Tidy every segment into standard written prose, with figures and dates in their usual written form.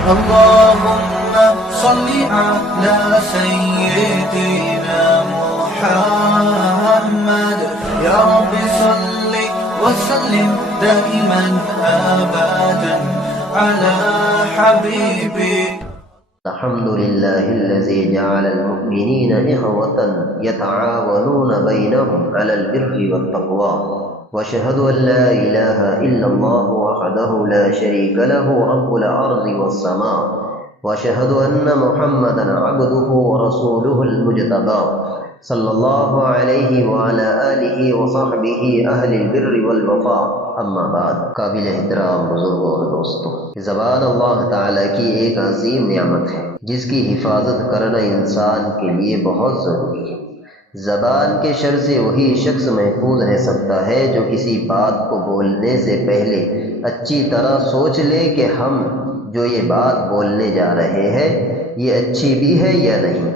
اللهم صل على سيدنا محمد يا رب صل وسلم دائما أبدا على حبيبك. الحمد لله الذي جعل المؤمنين إخوة يتعاونون بينهم على البر والتقوى، وأشهد أن لا إله إلا الله وحده لا شريك له رب الأرض والسماء، وأشهد أن محمدا عبده ورسوله المجتبى صلی اللہ علیہ وعلى آلہ وصحبہ اہل البر والوفاء. اما بعد. قابل احترام بزرگوں اور دوستوں، زبان اللہ تعالیٰ کی ایک عظیم نعمت ہے جس کی حفاظت کرنا انسان کے لیے بہت ضروری ہے. زبان کے شر سے وہی شخص محفوظ رہ سکتا ہے جو کسی بات کو بولنے سے پہلے اچھی طرح سوچ لے کہ ہم جو یہ بات بولنے جا رہے ہیں یہ اچھی بھی ہے یا نہیں.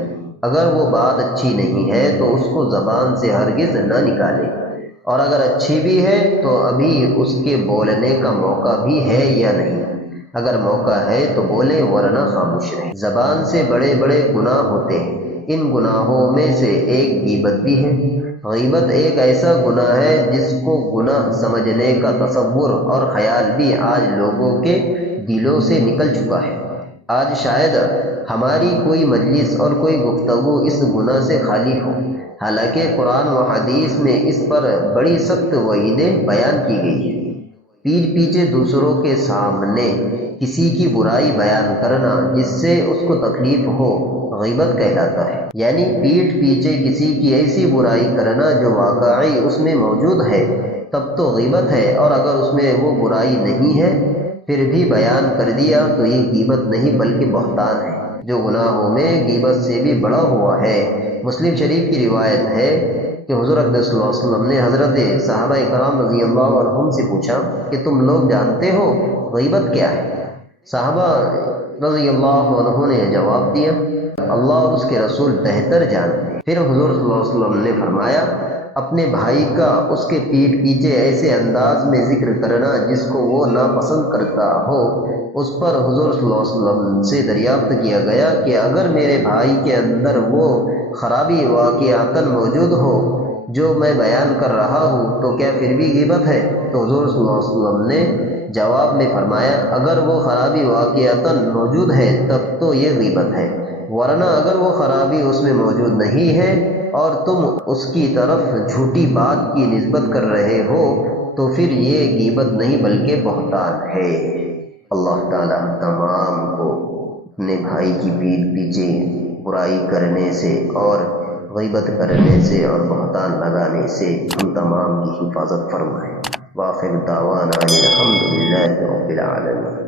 اگر وہ بات اچھی نہیں ہے تو اس کو زبان سے ہرگز نہ نکالے، اور اگر اچھی بھی ہے تو ابھی اس کے بولنے کا موقع بھی ہے یا نہیں. اگر موقع ہے تو بولے ورنہ خاموش رہے. زبان سے بڑے بڑے گناہ ہوتے ہیں. ان گناہوں میں سے ایک غیبت بھی ہے. غیبت ایک ایسا گناہ ہے جس کو گناہ سمجھنے کا تصور اور خیال بھی آج لوگوں کے دلوں سے نکل چکا ہے. آج شاید ہماری کوئی مجلس اور کوئی گفتگو اس گناہ سے خالی ہو، حالانکہ قرآن و حدیث میں اس پر بڑی سخت وعیدیں بیان کی گئی ہیں. پیٹھ پیچھے دوسروں کے سامنے کسی کی برائی بیان کرنا جس سے اس کو تکلیف ہو غیبت کہلاتا ہے. یعنی پیٹھ پیچھے کسی کی ایسی برائی کرنا جو واقعی اس میں موجود ہے تب تو غیبت ہے، اور اگر اس میں وہ برائی نہیں ہے پھر بھی بیان کر دیا تو یہ غیبت نہیں بلکہ بہتان ہے جو گناہوں میں غیبت سے بھی بڑا ہوا ہے. مسلم شریف کی روایت ہے کہ حضور اقدس صلی اللہ علیہ وسلم نے حضرت صحابہ کرام رضی اللہ عنہم سے پوچھا کہ تم لوگ جانتے ہو غیبت کیا ہے؟ صحابہ رضی اللہ عنہ نے جواب دیا اللہ اور اس کے رسول بہتر جانتے ہیں. پھر حضور صلی اللہ علیہ وسلم نے فرمایا اپنے بھائی کا اس کے پیٹھ پیچھے ایسے انداز میں ذکر کرنا جس کو وہ ناپسند کرتا ہو. اس پر حضور صلی اللہ علیہ وسلم سے دریافت کیا گیا کہ اگر میرے بھائی کے اندر وہ خرابی واقعاتاً موجود ہو جو میں بیان کر رہا ہوں تو کیا پھر بھی غیبت ہے؟ تو حضور صلی اللہ علیہ وسلم نے جواب میں فرمایا اگر وہ خرابی واقعاتاً موجود ہے تب تو یہ غیبت ہے، ورنہ اگر وہ خرابی اس میں موجود نہیں ہے اور تم اس کی طرف جھوٹی بات کی نسبت کر رہے ہو تو پھر یہ غیبت نہیں بلکہ بہتان ہے. اللہ تعالیٰ تمام کو اپنے بھائی کی پیٹھ پیچھے برائی کرنے سے اور غیبت کرنے سے اور بہتان لگانے سے ہم تمام کی حفاظت فرمائے. وآخر دعوانا الحمد للہ رب العالمین.